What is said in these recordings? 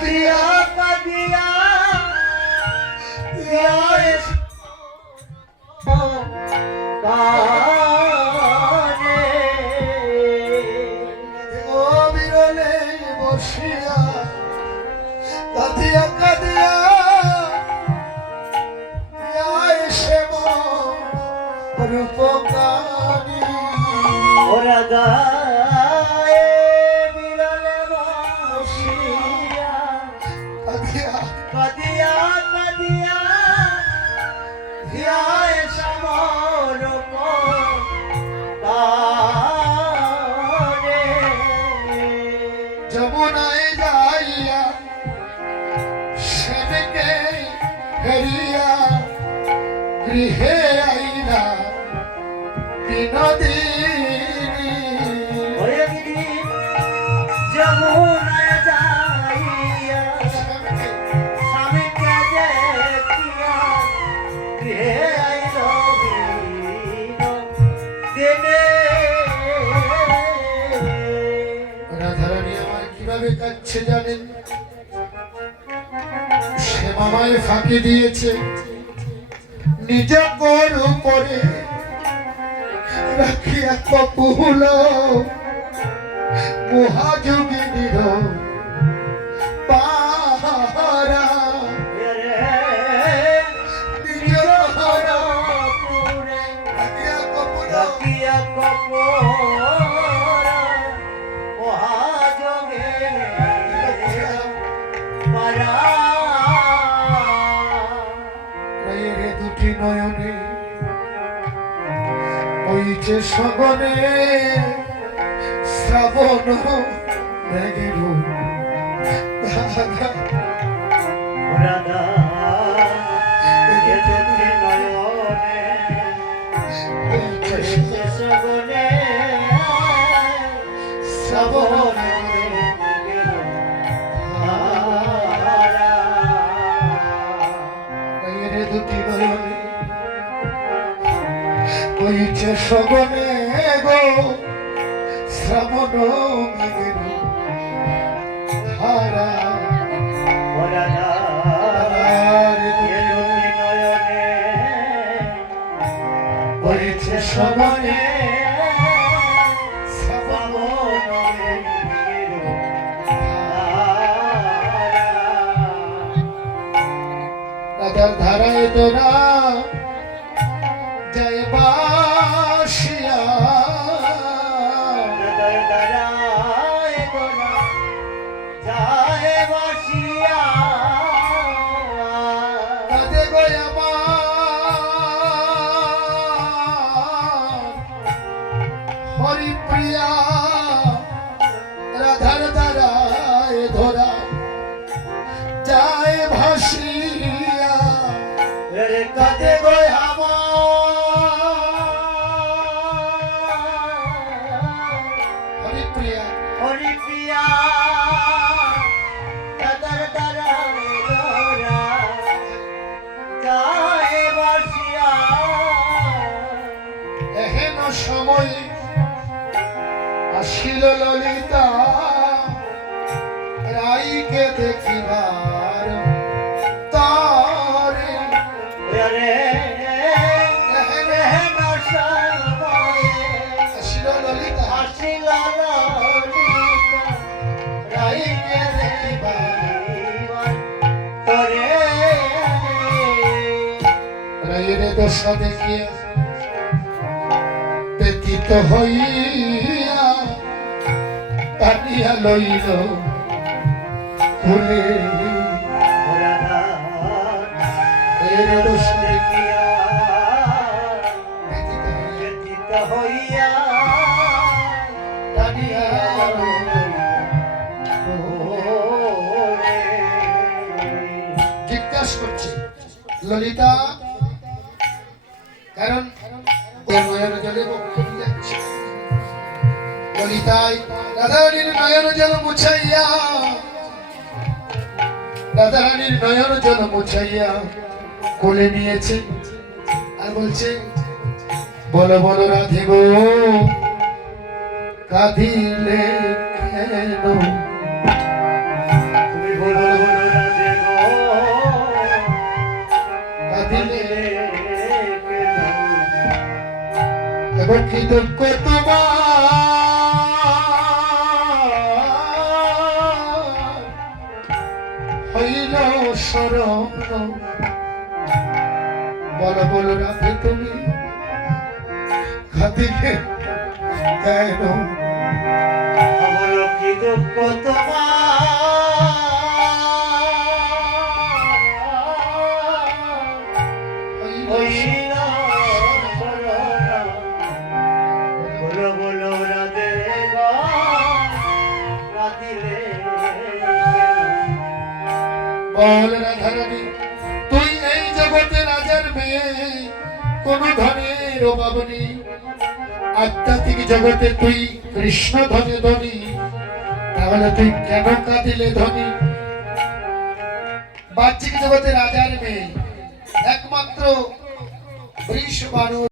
কাঁদিয়া কাঁদিয়া কানে ও বিরলে বসিয়া কাঁদিয়া কাঁদিয়া এসে রূপকানি ওরা গায়ে বিরলে বসিয়া কাঁদিয়া কাঁদিয়া কাঁদিয়া ধিয়ায় সমরূপ কানে যমুনায় যাইয়া সেদিকে হেরিয়া গৃহে আইলা বিনোদিনী ওরে দিদি যমুনায় যাইয়া স্বামীকে দেখিয়া গৃহে আইল বিনোদিনী। রাধারানী আমার কিভাবে কাচ্ছে জানেন? সে মামায় ফাঁকি দিয়েছে, নিজে কোর উপরে রাখিয়া কপুল মহাযোগিনীর পাহারা নিজে কোর রাখিয়া কপুল রে দুটি নয়নে বইছে সগনে শ্রাবণ মেঘের শ্রাবণ রে দুটি নয়নে বইছে সগনে গো শ্রাবণ মেঘের ধারা বইছে সগনে রাধার ধারায় তোরা জয় বাসিয়া কাঁদে গো আমার হরিপ্রিয়া রাধার দ্বারায় ধরা যায় ভাসিয়া কাঁদে গো হরিপ্রিয়া হরিপ্রিয়া দাদার দ্বারা যায় বাসিয়া এহেন সময় আসিল ললিতা রাইকে দেখিবার তারে আসিল ললিতা রাইকে দেখিবার রায়ের দশা দেখিয়া ব্যতীত হইয়া টানিয়া লইল ফুলে রায়ের দশা দেখিয়া ব্যতীত হইয়া টানিয়া জিজ্ঞাসা করছে ললিতা, কারণ নয়ন জলে বক্ষ যাচ্ছে। ললিতাই রাধারানীর নয়ন জল মুছাইয়া রাধারানীর নয়ন জল মুছাইয়া কোলে নিয়েছে আর বলছে, বলো বলো রাধে গো কাঁদিলে কেন? তুমি বলো কি দুঃখ তোমার হইল শরণ বলো বলো রাধে তুমি খাতিকে কেন আমার কি দুঃখ তোমার হইল শরণ। বলো বলো রাধে গো, রাধিলে বল রাধারানী তুই এই জগতে রাজার মেয়ে কোন ধনের অভাব নেই আধ্যাত্মিক জগতে তুই কৃষ্ণ ধনে ধনী তাহলে তুই কেন কাঁদিলে ধনী বাহ্যিক জগতে রাজার মেয়ে একমাত্র বৃষ বানর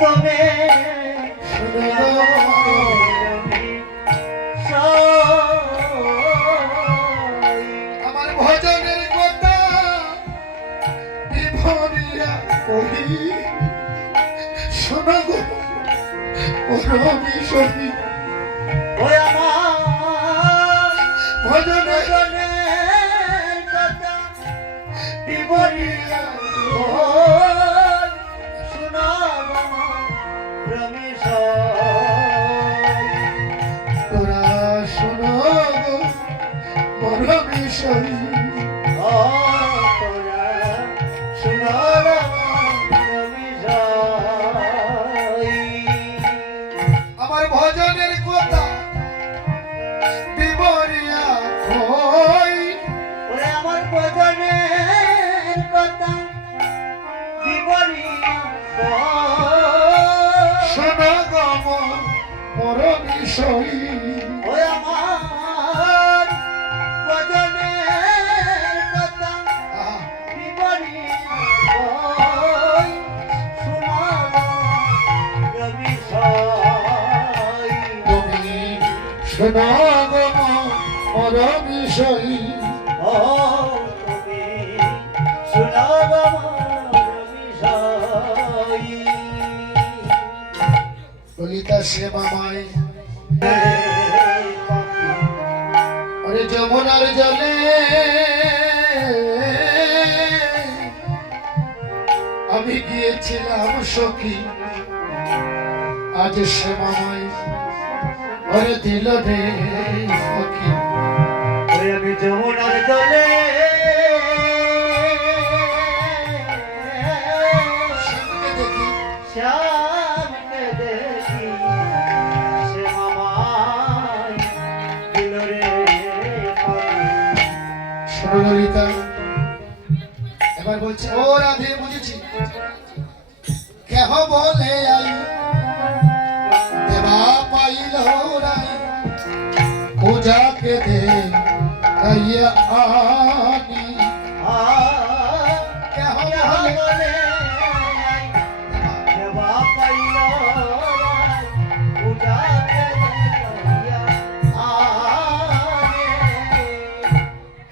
তুমি আমার ভজনের কথা বিভরিয়া কহি শোনো গো পরমী সখী ওই আমার ভজনে ভজনের কথা বিবরিয়া শোনাব রমেশ। তোরা শোনো গো পরমী সখী তোরা শোনাব রমেশ। আমার ভজনের কথা বিবরিয়া কই ওরে আমার ভজনের কথা বিবরিয়া শোনো গো পরমী সখী ওই আমার ভজনের কথা বিবরিয়া শোনাব রমেশ। তুমি শোনো গো পরমী সখী ও তুমি শোনাব রমেশ। ললিতা সে মামায় ওরে যমুনার জলে আমি গিয়েছিলাম সখী আজ সে মামায় ওরে দিল রে সখী ওরে আমি যমুনার জলে শ্যামকে দেখি শ্যামকে দেখি সে মামায় দিল রে পাখি। শোনো ললিতা এবার বলছে ও রাধে বুঝেছি কেহ বলে আই দেবা পাইল রাই পূজাকে দে কাইয়া আনি কেহ বলে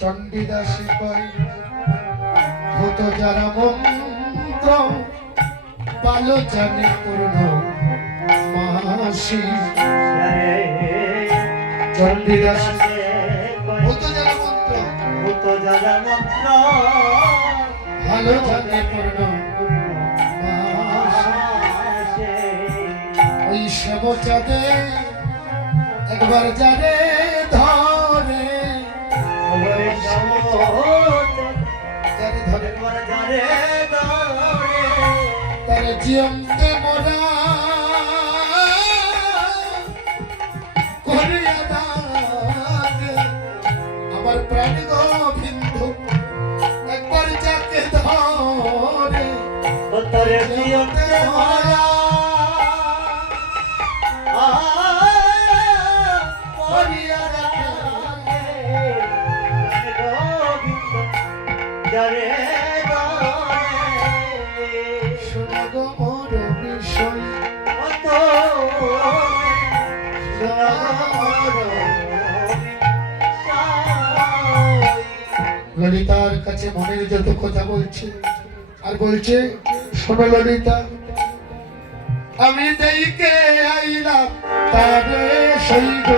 চণ্ডীদাসী কয় ভূত যারা মন্ত্র পালো জানে পূর্ণ মাসি চণ্ডীদাসী ভূত যারা মন্ত্র ভালো জানে পূর্ণ মাসি ওই শ্যামচাঁদে একবার জানে ধরে জানে ধরে তারে জিয়ন্তে মোরা করিয়া ডাকে আমার প্রাণ গোবিন্দ একবার যাকে ধরে তোরে জিয়তে মারা করিয়া ডাকে যারে শোনা গো মোর বিষয় কত ললিতার কাছে মনের যত কথা বলছে আর বলছে শোনো ললিতা আমি দেইকে আইলাম তারে সইব